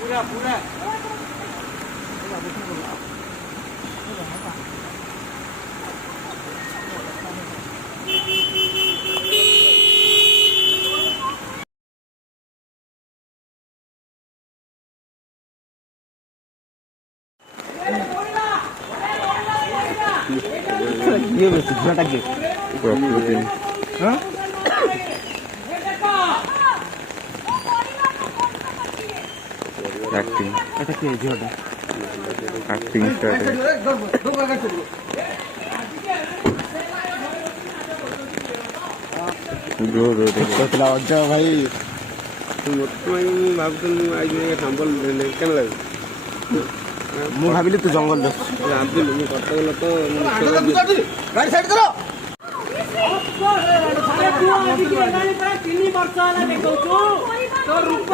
पूरा पूरा ये बस झटक के हां एक्टिंग এটা কি ঝিওটা एक्टिंग स्टार्ट है जो जो তোলা অজ্জা ভাই ମୁଁ ଭାବିଲି ତୁ ଜଙ୍ଗଲ ଦେଖ ଗାଡ଼ି ସାଇଡ୍ କର ତିନି ବର୍ଷ ହେଲା ଦେଖଉଛୁ ତୋ ରୂପ